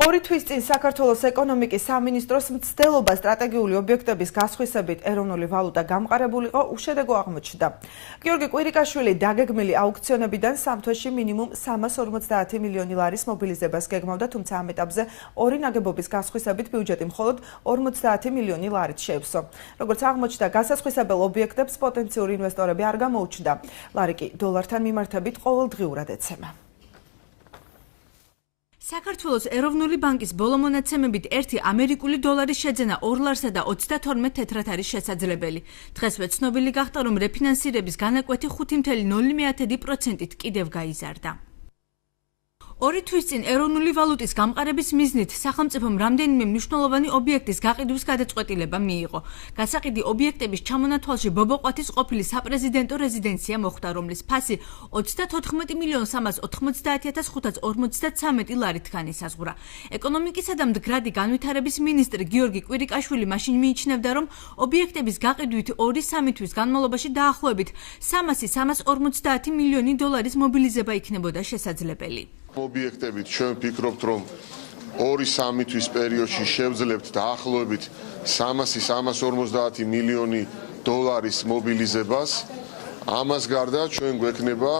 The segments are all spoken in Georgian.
ორი თვის წინ საქართველოს ეკონომიკის სამინისტროს მცდელობა სტრატეგიული ობიექტების გასხვისებით ეროვნული ვალუტა გამყარებულიყო უშედეგო აღმოჩნდა. გიორგი კვირიკაშვილი დაგეგმილი აუქციონებიდან სამ თვეში მინიმუმ 350 მილიონი ლარის მობილიზებას გეგმავდა, თუმცა ამ ეტაპზე ორი ნაგებობის გასხვისებით ბიუჯეტი მხოლოდ 50 მილიონი ლარით შეივსო. როგორც აღმოჩნდა, გასასხვისებელ ობიექტებს პოტენციური ინვესტორები არ გამოუჩნდა. ლარი კი დოლართან მიმართებით ყოველდღიურად ეცემა. საქართველოს ეროვნული ბანკის ბოლო მონაცემებით ერთი ამერიკული დოლარის შეძენა 2 ლარსა და 32 თეთრად არის შესაძლებელი. დღესვე ცნობილი გახდა, რომ რეფინანსირების განაკვეთი 5.0%-ით კიდევ გაიზარდა. ორი თვის წინ ეროვნული ვალუტის გამყარების მიზნით სახელმწიფომ რამდენიმე მნიშვნელოვანი ობიექტის გაყიდვის გადაწყვეტილება მიიღო. გასაყიდი ობიექტების ჩამონათვალში ბობოყვათის ყოფილი საპრეზიდენტო რეზიდენცია მოხვდა, რომლის ფასი 34.390.553 ლარით განისაზღვრა. ეკონომიკისა და მდგრადი განვითარების მინისტრი გიორგი კვირიკაშვილი მაშინ მიიჩნევდა, რომ ობიექტების გაყიდვით 2-3 თვის განმავლობაში დაახლოებით 350 მილიონი დოლარის მობილიზება იქნებოდა შესაძლებელი. ობიექტებით ჩვენ ვფიქრობთ, რომ 2-3 თვის პერიოდში შევძლებთ დაახლოებით 350 მილიონი დოლარის მობილიზებას. ამას გარდა ჩვენ გვექნება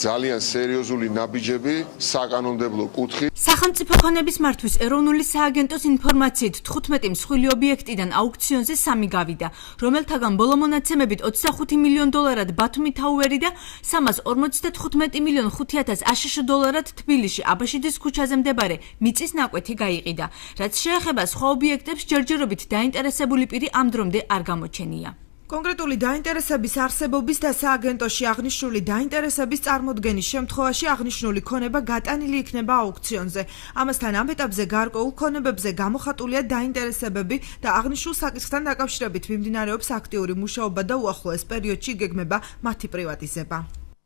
ძალიან სერიოზული ნაბიჯები საკანონმდებლო კუთხით. სახელმწიფო ქონების მართვის ეროვნული სააგენტოს ინფორმაციით 15 მსხვილი ობიექტიდან აუქციონზე 3 გავიდა, რომელთაგან ბოლო მონაცემებით 25 მილიონ დოლარად ბათუმი თაუერი და 355 მილიონ 5,000 აშშ დოლარად თბილისში აბაშიძის ქუჩაზე მდებარე მიწის ნაკვეთი გაიყიდა. რაც შეეხება სხვა ობიექტებს, ჯერჯერობით დაინტერესებული პირი ამ დრომდე არ გამოჩენია. კონკრეტული დაინტერესების არსებობის და სააგენტოში აღნიშნული დაინტერესების წარმოდგენის შემთხვევაში აღნიშნული ქონება გატანილი იქნება აუქციონზე. ამასთან ამ ეტაპზე გარკვეულ ქონებებზე გამოხატულია დაინტერესებები და აღნიშნულ საკითხთან დაკავშირებით მიმდინარეობს აქტიური მუშაობა და უახლოეს პერიოდში იგეგმება მათი პრივატიზება.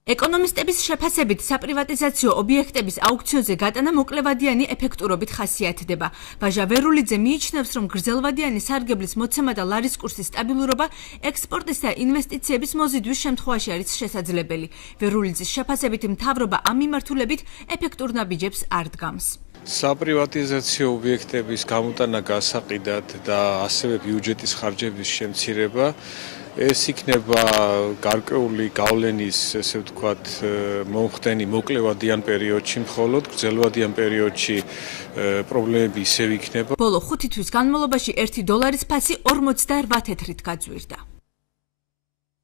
ეკონომისტების შეფასებით საპრივატიზაციო ობიექტების აუქციონზე გატანა მოკლევადიანი ეფექტურობით ხასიათდება. ვაჟა ვერულიძე მიიჩნევს, რომ გრძელვადიანი სარგებლის მოცემა და ლარის კურსის სტაბილურობა ექსპორტის და ინვესტიციების მოზიდვის შემთხვევაში არის შესაძლებელი. ვერულიძის შეფასებით მთავრობა ამ მიმართულებით ეფექტურ ნაბიჯებს არ დგამს. საპრივატიზაციო ობიექტების გამოტანა გასაყიდად და ასევე ბიუჯეტის ხარჯების შემცირება ეს იქნება გარკვეული გავლენის, ესე ვთქვათ, მომხდენი მოკლევადიან პერიოდში, მხოლოდ გრძელვადიან პერიოდში პრობლემები ისევ იქნება. ბოლო 5 თვის განმავლობაში 1 დოლარის ფასი 48 თეთრით გაძვირდა.